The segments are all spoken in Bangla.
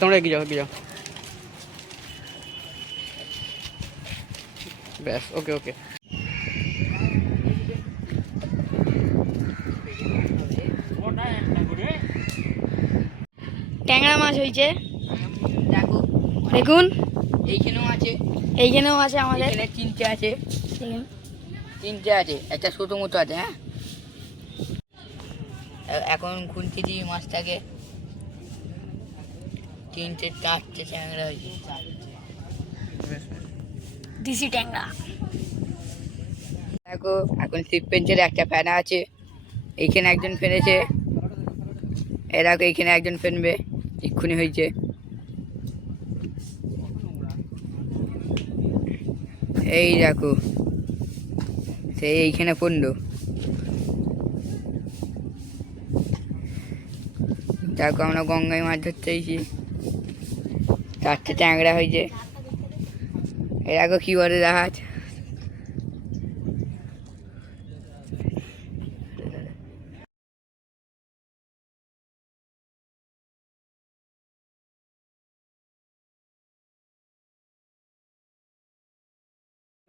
তোমরা এগিয়ে যাও, এগিয়ে যাও। ব্যাস, ওকে ওকে। ট্যাংরা মাছ হয়েছে, দেখো দেখুন এইখানেও আছে, এইখানেও আছে আমাদের। এখানে তিনটে আছে, তিনটে আছে, একটা ছোটো মতো আছে। হ্যাঁ, এখন খুলছি দিয়ে মাছটাকে, তিনটে চারটে ট্যাংরা হয়েছে। দিশি ট্যাংরা। দেখো এখন সিপ পেন্সের একটা ফেনা আছে, এইখানে একজন ফেলেছে, এরাকে এইখানে একজন ফেলবে, এক্ষুনি হয়েছে। এই দেখো সেই এইখানে পড়লো। দেখো আমরা গঙ্গায় মাছ ধরতে এসেছি, চারটে ট্যাংরা হয়েছে। এরাকে কি করে দেখাচ।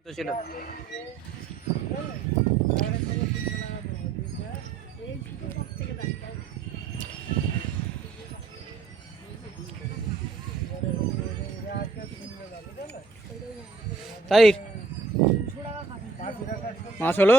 তো ছিল তাই মাছ হলো।